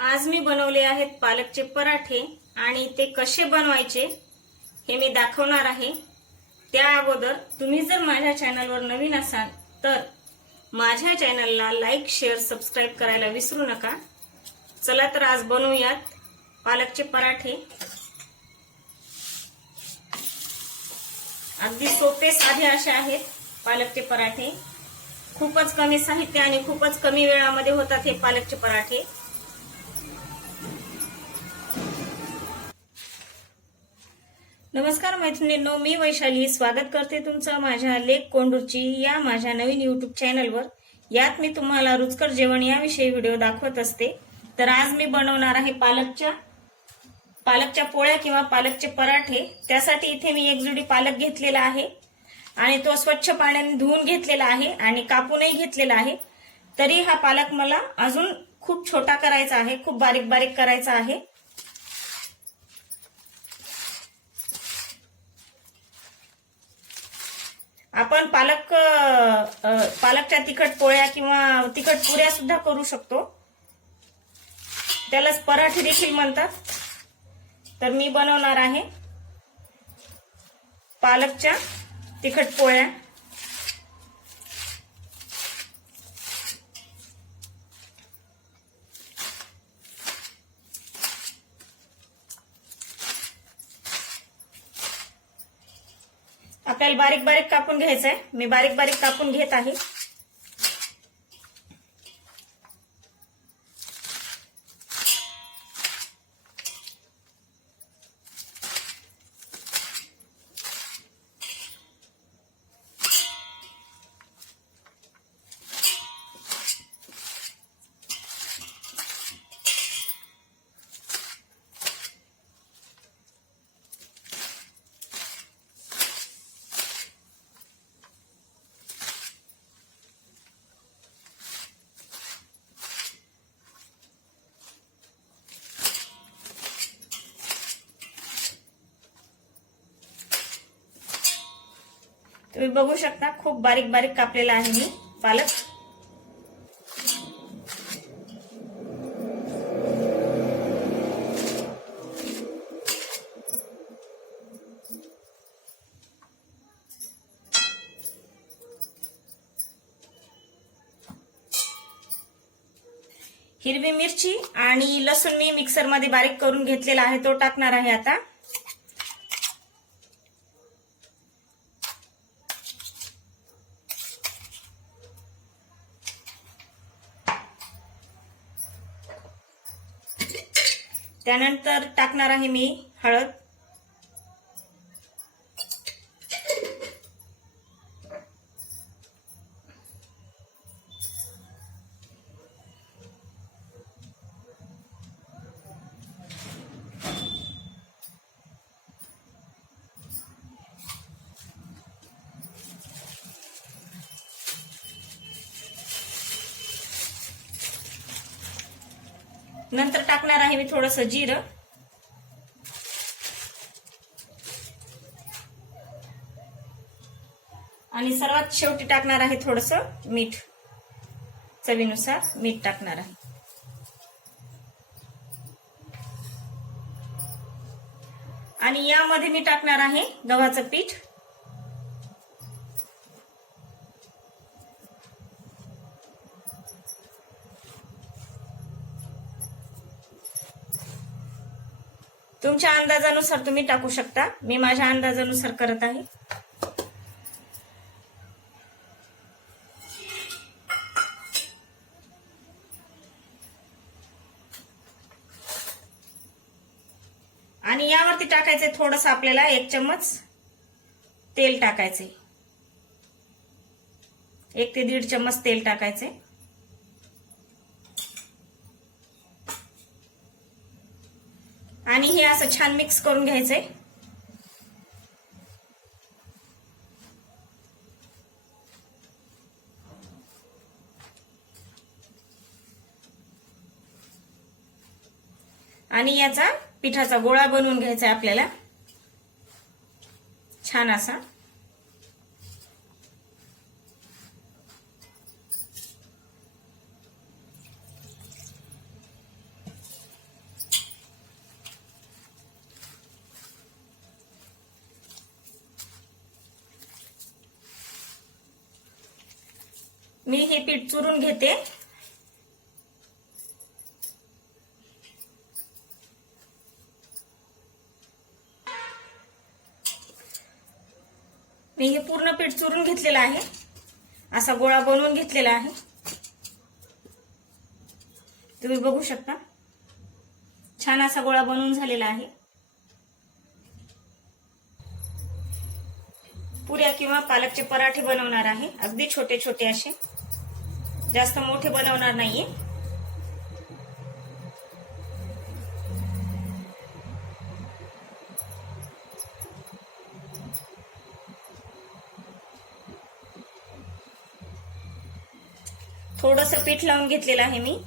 आज मी बनवले आहेत पालकचे पराठे आणि ते कसे बनवायचे हे मी दाखवणार आहे. त्या अगोदर तुम्ही जर माझ्या चॅनलवर नवीन असाल तर माझ्या चॅनलला लाईक शेअर सबस्क्राईब करायला विसरू नका. चला तर आज बनवूयात पालकचे पराठे. अगदी सोपे साधे असे आहेत पालकचे पराठे. खूपच कमी साहित्य आणि खूपच कमी वेळामध्ये होतात हे पालकचे पराठे. नमस्कार मैत्रिणींनो मी वैशाली. स्वागत करते तुमचं माझ्या लेक कोंडूरची या माझ्या नवीन युट्यूब चॅनलवर यात मी तुम्हाला रुचकर जेवण याविषयी व्हिडिओ दाखवत असते. तर आज मी बनवणार आहे पालकच्या पालकच्या पोळ्या किंवा पालकचे पराठे. त्यासाठी इथे मी एक जुडी पालक घेतलेला आहे. आणि तो स्वच्छ पाण्याने धुवून घेतलेला आहे आणि कापूनही घेतलेला आहे. तरी हा पालक मला अजून खूप छोटा करायचा आहे खूप बारीक बारीक करायचा आहे. आपण पालक पालकच्या तिखट पोळ्या किंवा तिखट पुऱ्या सुद्धा करू शकतो. त्यालाच पराठे देखील म्हणतात. तर मी बनवणार आहे पालकच्या तिखट पोळ्या. आपल्याला बारीक बारीक कापून घ्यायचं आहे मी बारीक बारीक कापून घेत आहे. तुम्ही बघू शकता खूप बारीक बारीक कापलेला आहे मी पालक. हिरवी मिरची आणि लसूण मी मिक्सरमध्ये बारीक करून घेतलेला आहे तो टाकणार आहे आता. त्यानंतर टाकणार आहे मी हळद. नंतर टाकणार आहे मी थोडस जिरं. आणि सर्वात शेवटी टाकणार आहे थोडस मीठ. चवीनुसार मीठ टाकणार आहे. आणि यामध्ये मी टाकणार आहे गव्हाचं पीठ. तुमच्या अंदाजानुसार तुम्ही टाकू शकता. मी माझ्या अंदाजानुसार करत आहे. आणि यावरती टाकायचे थोडस आपल्याला एक चम्मच तेल टाकायचे. एक ते दीड चम्मच तेल टाकायचे आणि हे असं छान मिक्स करून घ्यायचंय. आणि याचा पिठाचा गोळा बनवून घ्यायचा आहे आपल्याला. छान असा. चुरून घेते. मी हे पूर्ण पीठ चुरून घेतलेलं आहे. असा गोळा बनवून घेतलेला आहे. तुम्ही बघू शकता. छान असा गोळा बनवून झालेला आहे. पुऱ्या किंवा पालकचे पराठे बनवणार आहे. अगदी छोटे छोटे असे. जास्त मोठे बनवणार नाहीये. थोडस पीठ लावून घेतलेलं आहे मी.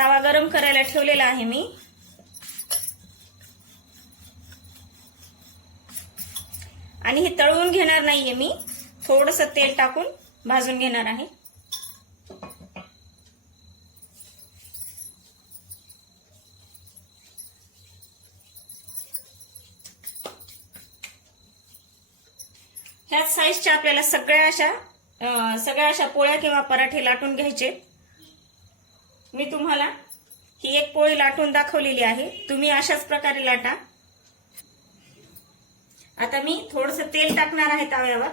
तवा गरम करायला ठेवलेला आहे मी. आणि हे तळवून घेणार नाहीये मी. थोडस तेल टाकून भाजून घेणार आहे. ह्या साईजच्या आपल्याला सगळ्या अशा सगळ्या अशा पोळ्या किंवा पराठे लाटून घ्यायचे. मी तुम्हाला ही एक पोळी लाटून दाखवलेली आहे. तुम्ही अशाच प्रकारे लाटा. आता मी थोडस तेल टाकणार आहे तव्यावर.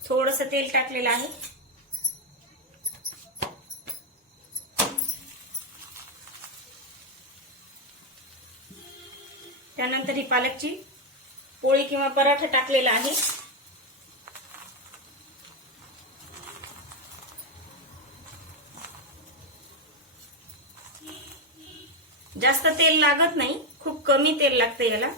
थोडस तेल टाकलेलं आहे. त्यानंतर ही पालकची पोळी किंवा पराठा टाकलेला आहे. जास्त तेल लागत नाही खूप कमी तेल लागतं याला.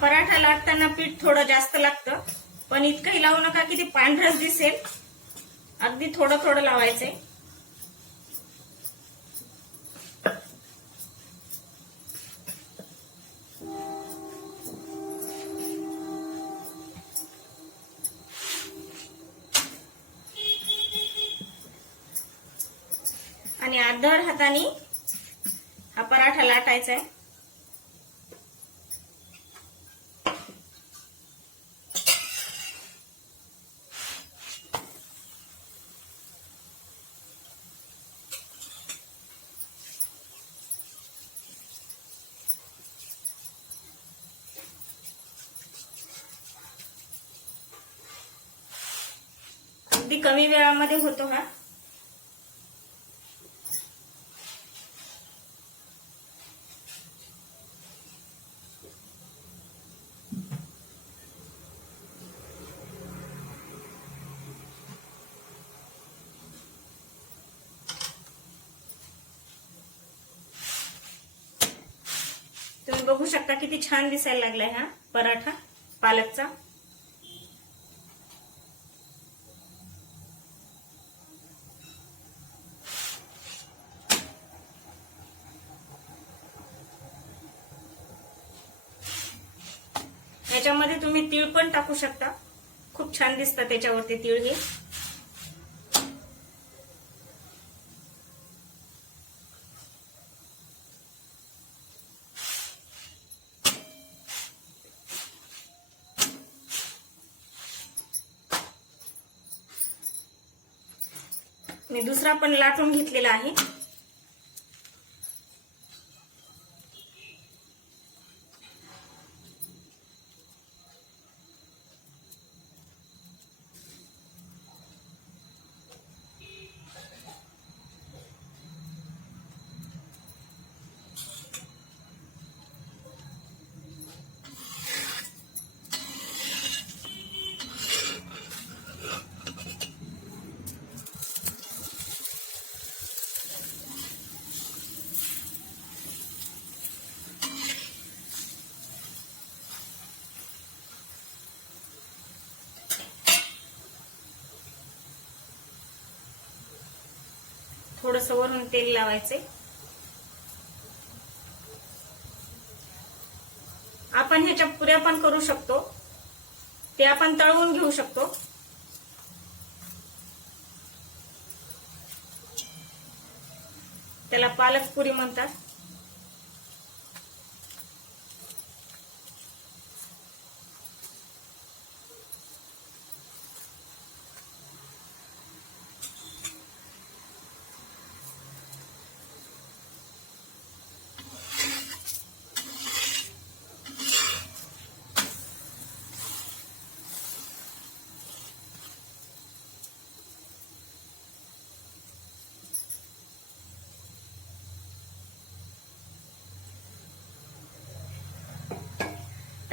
पराठा लाटताना पीठ थोडं जास्त लागतं. पण इतकंही लावू नका की ते पांढरच दिसेल. अगदी थोडं थोडं लावायचंय. आणि आदर हाताने हा पराठा लाटायचा आहे कमी वेळामध्ये होतो हा. तुम्ही बघू शकता किती छान दिसायला लागलाय हा पराठा पालकचा. याच्यामध्ये तुम्ही तीळ पण टाकू शकता. खूप छान दिसतात त्याच्यावरती तीळ हे. मी दुसरा पण लाटून घेतलेला आहे. थोडस वरून तेल लावायचे आपण ह्याच्या पुऱ्या पण करू शकतो. ते आपण तळवून घेऊ शकतो. त्याला पालक पुरी म्हणतात.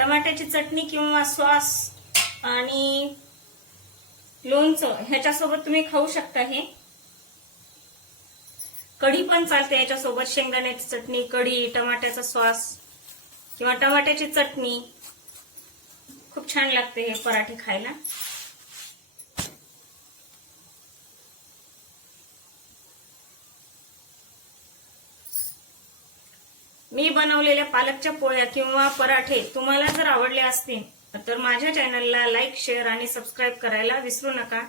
टमाट्याची चटणी किंवा सॉस आणि लोणचं ह्याच्यासोबत तुम्ही खाऊ शकता हे. कढी पण चालते याच्यासोबत शेंगदाण्याची चटणी कढी टमाट्याचा सॉस किंवा टमाट्याची चटणी. खूप छान लागते हे पराठे खायला. मी बनवलेल्या पालकच्या पोळ्या किंवा पराठे तुम्हाला जर आवडले असतील तर माझ्या चॅनलला लाईक शेअर आणि सबस्क्राईब करायला विसरू नका.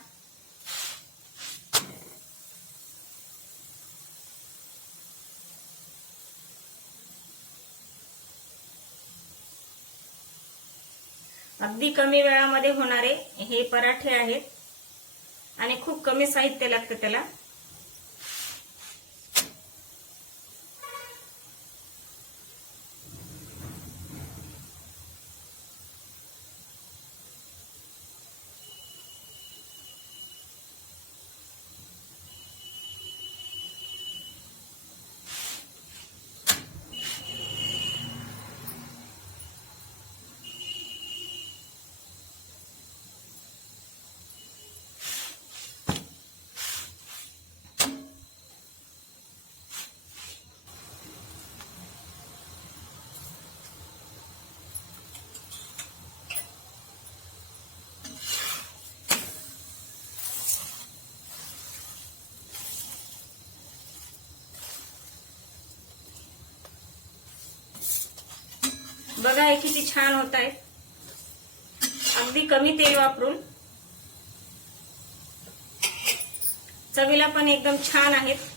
अगदी कमी वेळामध्ये होणारे हे पराठे आहेत आणि खूप कमी साहित्य लागतं त्याला. बघा हे किती छान होत आहे. अगदी कमी तेल वापरून. चवीला पण एकदम छान आहेत.